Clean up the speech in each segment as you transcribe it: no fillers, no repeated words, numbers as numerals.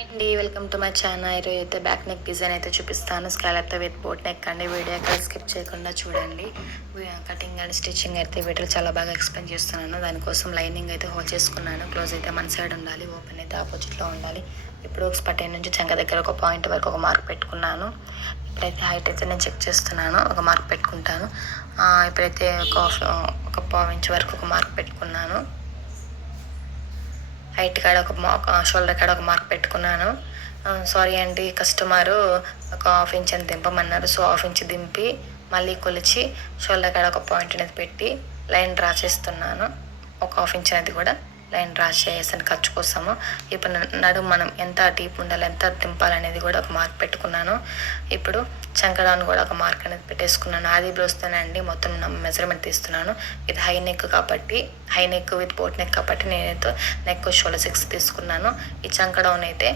అండి welcome to my channel. ఈరోజు అయితే బ్యాక్ నెక్ డిజైన్ అయితే చూపిస్తాను. స్కాలప్తో విత్ బోట్ నెక్ అండి. వీడియో ఎక్కడ స్కిప్ చేయకుండా చూడండి. కటింగ్ అండ్ స్టిచ్చింగ్ అయితే వీటిలో చాలా బాగా ఎక్స్ప్లెయిన్ చేస్తున్నాను. దానికోసం లైనింగ్ అయితే హోల్ చేసుకున్నాను. క్లోజ్ అయితే మన సైడ్ ఉండాలి, ఓపెన్ అయితే ఆపోజిట్లో ఉండాలి. ఇప్పుడు పట్టే నుంచి చంక దగ్గర ఒక పాయింట్ వరకు ఒక మార్క్ పెట్టుకున్నాను. ఇప్పుడైతే హైట్ అయితే నేను చెక్ చేస్తున్నాను. ఒక మార్క్ పెట్టుకుంటాను. ఇప్పుడైతే ఒక పావు ఇంచ్ వరకు ఒక మార్క్ పెట్టుకున్నాను. హైట్ కాడ ఒక షోల్డర్ కాడ ఒక మార్క్ పెట్టుకున్నాను. సారీ అండి, కస్టమరు ఒక హాఫ్ ఇంచ్ అని దింపమన్నారు. సో హాఫ్ ఇంచ్ దింపి మళ్ళీ కొలిచి షోల్డర్ కాడ ఒక పాయింట్ అనేది పెట్టి లైన్ డ్రా చేస్తున్నాను. ఒక హాఫ్ ఇంచ్ అనేది కూడా లైన్ డ్రా చేసాను ఖర్చు కోసము. ఇప్పుడు నడుము మనం ఎంత డీప్ ఉండాలి, ఎంత దింపాలనేది కూడా ఒక మార్క్ పెట్టుకున్నాను. ఇప్పుడు చంకడాన్ని కూడా ఒక మార్క్ అనేది పెట్టేసుకున్నాను. ఆది బ్లౌజ్తోనండి మొత్తం మెజర్మెంట్ తీస్తున్నాను. ఇది హై నెక్ కాబట్టి, high neck with boat neck కాబట్టి నేనైతే నెక్ షోల్డర్ 6 తీసుకున్నాను. ఈ చంకడౌన్ అయితే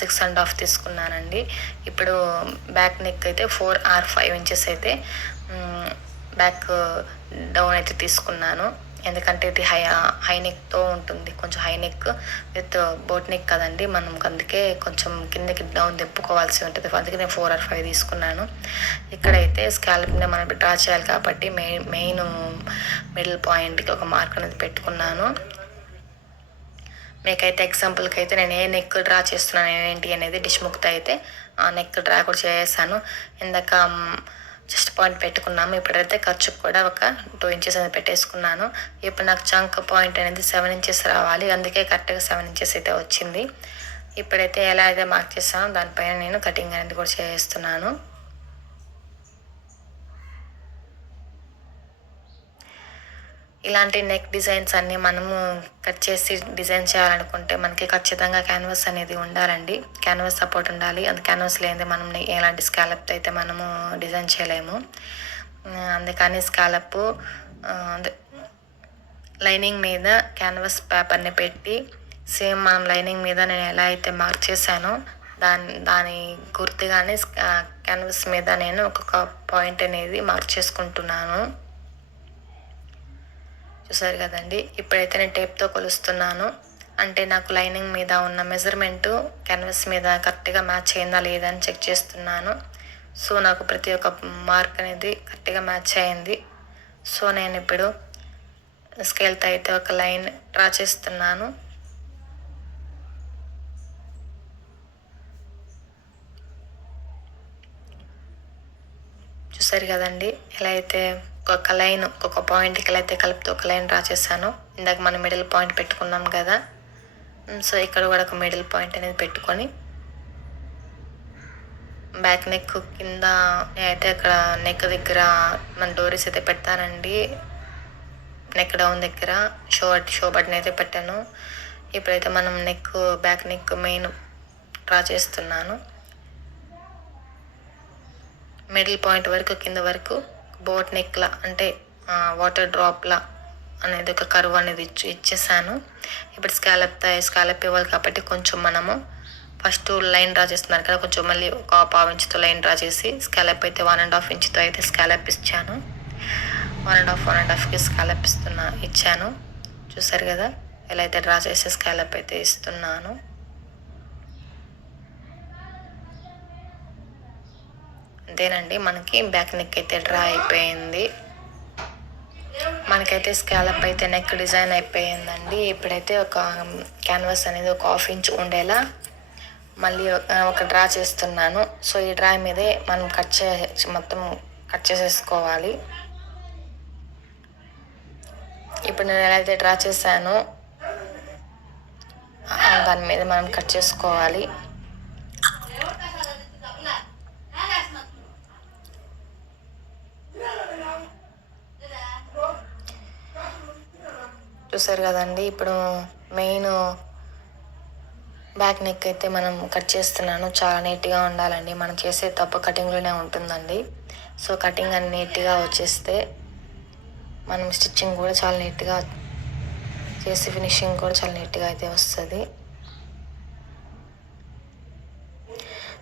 6.5 తీసుకున్నానండి. ఇప్పుడు బ్యాక్ నెక్ అయితే 4 or 5 ఇంచెస్ అయితే బ్యాక్ డౌన్ అయితే తీసుకున్నాను. ఎందుకంటే ఇది హై నెక్తో ఉంటుంది. కొంచెం high neck with boat neck కదండి, మనం అందుకే కొంచెం కిందకి డౌన్ దిప్పుకోవాల్సి ఉంటుంది. అందుకే నేను 4 or 5 తీసుకున్నాను. ఇక్కడైతే స్కాల్ప్ని మనం డ్రా చేయాలి కాబట్టి మెయిన్ మిడిల్ పాయింట్కి ఒక మార్క్ అనేది పెట్టుకున్నాను. మీకైతే ఎగ్జాంపుల్కి అయితే నేను ఏ నెక్ డ్రా చేస్తున్నాను ఏంటి అనేది డిష్ ముక్తో అయితే నెక్ డ్రా కూడా చేసాను. ఇందాక జస్ట్ పాయింట్ పెట్టుకున్నాము. ఇప్పుడైతే ఖర్చుకు కూడా ఒక 2 ఇంచెస్ అనేది పెట్టేసుకున్నాను. ఇప్పుడు నాకు చంక్ పాయింట్ అనేది 7 ఇంచెస్ రావాలి. అందుకే కరెక్ట్గా 7 ఇంచెస్ అయితే వచ్చింది. ఇప్పుడైతే ఎలా అయితే మార్క్ చేస్తానో దానిపైన నేను కటింగ్ అనేది కూడా చేస్తున్నాను. ఇలాంటి నెక్ డిజైన్స్ అన్నీ మనము కట్ చేసి డిజైన్ చేయాలనుకుంటే మనకి ఖచ్చితంగా క్యాన్వాస్ అనేది ఉండాలండి. క్యాన్వాస్ సపోర్ట్ ఉండాలి. అది క్యాన్వాస్ లేనిదే మనం ఎలాంటి స్కాలప్ అయితే మనము డిజైన్ చేయలేము. అందుకని స్కాలప్ లైనింగ్ మీద క్యాన్వాస్ పేపర్ని పెట్టి సేమ్ మనం లైనింగ్ మీద నేను ఎలా అయితే మార్క్ చేశానో దాని గుర్తుగానే క్యాన్వాస్ మీద నేను ఒక్కొక్క పాయింట్ అనేది మార్క్ చేసుకుంటున్నాను. చూసారు కదండి. ఇప్పుడైతే నేను టేప్తో కొలుస్తున్నాను. అంటే నాకు లైనింగ్ మీద ఉన్న మెజర్మెంటు క్యాన్వాస్ మీద కరెక్ట్గా మ్యాచ్ అయిందా లేదా అని చెక్ చేస్తున్నాను. సో నాకు ప్రతి ఒక్క మార్క్ అనేది కరెక్ట్గా మ్యాచ్ అయింది. సో నేను ఇప్పుడు స్కేల్తో అయితే ఒక లైన్ డ్రా చేస్తున్నాను. చూసారు కదండి ఎలా అయితే ఒక్కొక్క లైన్ ఒక్కొక్క పాయింట్కి ఎలా అయితే కలుపుతూ ఒక లైన్ డ్రా చేశాను. ఇందాక మనం మిడిల్ పాయింట్ పెట్టుకున్నాం కదా, సో ఇక్కడ కూడా ఒక మిడిల్ పాయింట్ అనేది పెట్టుకొని బ్యాక్ నెక్ కింద నేనైతే అక్కడ నెక్ దగ్గర మన డోరీస్ అయితే పెడతానండి. నెక్ డౌన్ దగ్గర షో బటన్ అయితే పెట్టాను. ఇప్పుడైతే మనం బ్యాక్ నెక్ మెయిన్ డ్రా చేస్తున్నాను. మిడిల్ పాయింట్ వరకు కింద వరకు బోట్ నెక్లా అంటే వాటర్ డ్రాప్లా అనేది ఒక కర్వ్ అనేది ఇచ్చేసాను. ఇప్పుడు స్కాలప్ ఇవ్వాలి కాబట్టి కొంచెం మనము ఫస్ట్ లైన్ డ్రా చేస్తున్నారు కదా, కొంచెం మళ్ళీ ఒక పావు ఇంచుతో లైన్ డ్రా చేసి స్కాలప్ అయితే 1.5 ఇంచుతో అయితే స్కాలప్ ఇచ్చాను. 1.5కి స్కాలప్ ఇచ్చాను. చూసారు కదా ఎలా అయితే డ్రా చేసి స్కాలప్ అయితే ఇస్తున్నాను. అంతేనండి, మనకి బ్యాక్ నెక్ అయితే డ్రా అయిపోయింది. మనకైతే స్కాలప్ అయితే నెక్ డిజైన్ అయిపోయిందండి. ఇప్పుడైతే ఒక క్యాన్వాస్ అనేది ఒక హాఫ్ ఇంచ్ ఉండేలా మళ్ళీ ఒక డ్రా చేస్తున్నాను. సో ఈ డ్రా మీదే మనం మొత్తం కట్ చేసేసుకోవాలి. ఇప్పుడు నేను ఎలా అయితే డ్రా చేశానో దాని మీద మనం కట్ చేసుకోవాలి. చూసారు కదండి. ఇప్పుడు మెయిన్ బ్యాక్ నెక్ అయితే మనం కట్ చేస్తున్నాను. చాలా నీట్గా ఉండాలండి. మనం చేసే తప్పు కటింగ్లోనే ఉంటుందండి. సో కటింగ్ అని నీట్గా వచ్చేస్తే మనం స్టిచ్చింగ్ కూడా చాలా నీట్గా చేసి ఫినిషింగ్ కూడా చాలా నీట్గా అయితే వస్తుంది.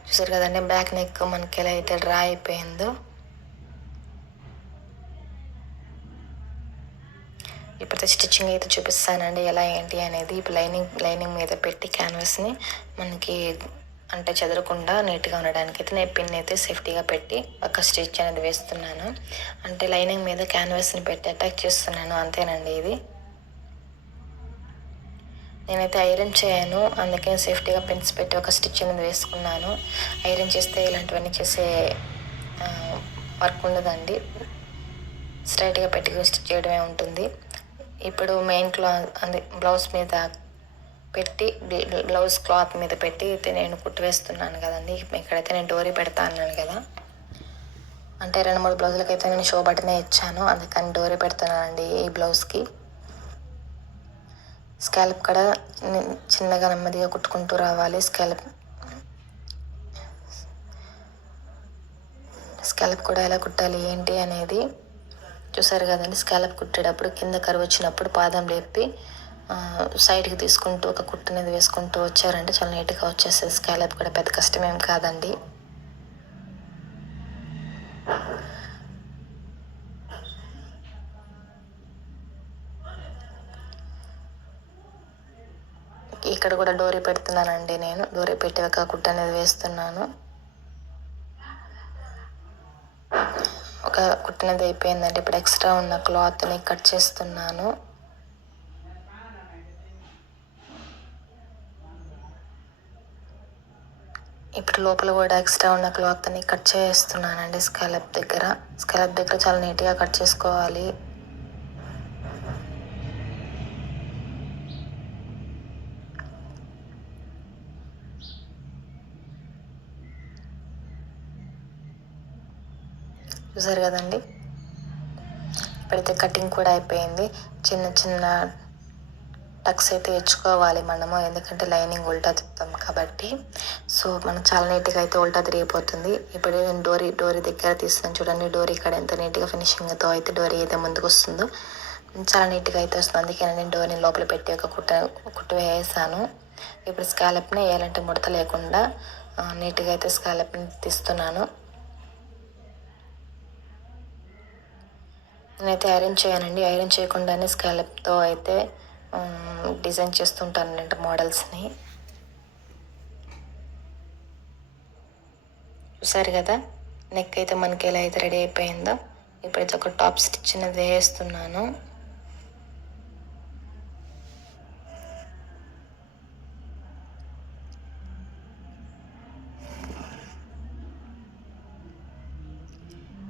చూసారు కదండి బ్యాక్ నెక్ మనకి ఎలా అయితే డ్రా అయిపోయిందో. ఇప్పుడైతే అయితే స్టిచ్చింగ్ అయితే చూపిస్తానండి ఎలా ఏంటి అనేది. ఇప్పుడు లైనింగ్ మీద పెట్టి క్యాన్వాస్ని మనకి అంటే చెదరకుండా నీట్గా ఉండడానికి అయితే నేను పిన్ అయితే సేఫ్టీగా పెట్టి ఒక స్టిచ్ అనేది వేస్తున్నాను. అంటే లైనింగ్ మీద క్యాన్వాస్ని పెట్టి అటాక్ చేస్తున్నాను, అంతేనండి ఇది. నేనైతే ఐరన్ చేయను, అందుకే సేఫ్టీగా పిన్స్ పెట్టి ఒక స్టిచ్ అనేది వేసుకున్నాను. ఐరన్ చేస్తే ఇలాంటివన్నీ చేసే వర్క్ ఉండదండి, స్ట్రైట్గా పెట్టి స్టిచ్ చేయడమే ఉంటుంది. ఇప్పుడు మెయిన్ అది బ్లౌజ్ మీద పెట్టి బ్లౌజ్ క్లాత్ మీద పెట్టి అయితే నేను కుట్టు వేస్తున్నాను కదండి. ఇక్కడైతే నేను డోరీ పెడతా అన్నాను కదా, అంటే 2-3 బ్లౌజులకి అయితే నేను షో బటనే ఇచ్చాను, అందుకని డోరీ పెడుతున్నానండి ఈ బ్లౌజ్కి. స్కాలప్ కూడా చిన్నగా నెమ్మదిగా కుట్టుకుంటూ రావాలి. స్కాలప్ కూడా ఎలా కుట్టాలి ఏంటి అనేది చూసారు కదండి. స్కాలప్ కుట్టేటప్పుడు కింద కరువు వచ్చినప్పుడు పాదం లేపి సైడ్కి తీసుకుంటూ ఒక కుట్టు అనేది వేసుకుంటూ వచ్చారంటే చాలా నీట్గా వచ్చేస్తుంది. స్కాలప్ కూడా పెద్ద కష్టమేం కాదండి. ఇక్కడ కూడా డోరీ పెడుతున్నానండి, నేను డోరీ పెట్టి ఒక కుట్టు అనేది వేస్తున్నాను. ఒక కుట్టు అనేది అయిపోయిందండి. ఇప్పుడు ఎక్స్ట్రా ఉన్న క్లాత్ని కట్ చేస్తున్నాను. ఇప్పుడు లోపల కూడా ఎక్స్ట్రా ఉన్న క్లాత్ని కట్ చేస్తున్నానండి. స్కాలప్ దగ్గర చాలా నీట్గా కట్ చేసుకోవాలి. చూసారు కదండి, ఇప్పుడైతే కటింగ్ కూడా అయిపోయింది. చిన్న చిన్న టక్స్ అయితే ఇచ్చుకోవాలి మనము, ఎందుకంటే లైనింగ్ ఉల్టా తిప్పుతాం కాబట్టి. సో మనం చాలా నీట్గా అయితే ఉల్టా తిరిగిపోతుంది. ఇప్పుడు నేను డోరీ దగ్గర తీస్తున్నాను చూడండి. డోరీ ఇక్కడ ఎంత నీట్గా ఫినిషింగ్తో అయితే డోరీ అయితే ముందుకు వస్తుందో చాలా నీట్గా అయితే వస్తుంది. అందుకే నేను డోరీని లోపల పెట్టి ఒక కుట్టు వేసాను. ఇప్పుడు స్కాలప్ని ఎలాంటి ముడత లేకుండా నీట్గా అయితే స్కాలప్ని తీస్తున్నాను. నేనైతే ఐరన్ చేయనండి, ఐరన్ చేయకుండానే స్కాలప్తో అయితే డిజైన్ చేస్తుంటానండి మోడల్స్ని. చూసారు కదా, నెక్ అయితే మనకి ఎలా అయితే రెడీ అయిపోయిందో. ఇప్పుడైతే ఒక టాప్ స్టిచ్ అనేది వేస్తున్నాను.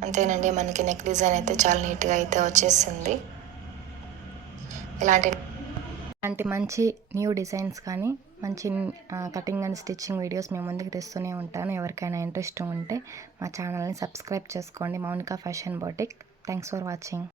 అంతేనండి, మనకి నెక్ డిజైన్ అయితే చాలా నీట్గా అయితే వచ్చేసింది. ఇలాంటి మంచి న్యూ డిజైన్స్ కానీ మంచి కటింగ్ అండ్ స్టిచ్చింగ్ వీడియోస్ మేము ముందుకు తెస్తూనే ఉంటాను. ఎవరికైనా ఇంట్రెస్ట్ ఉంటే మా ఛానల్ని సబ్స్క్రైబ్ చేసుకోండి, Mounika fashion boutique. Thanks for watching.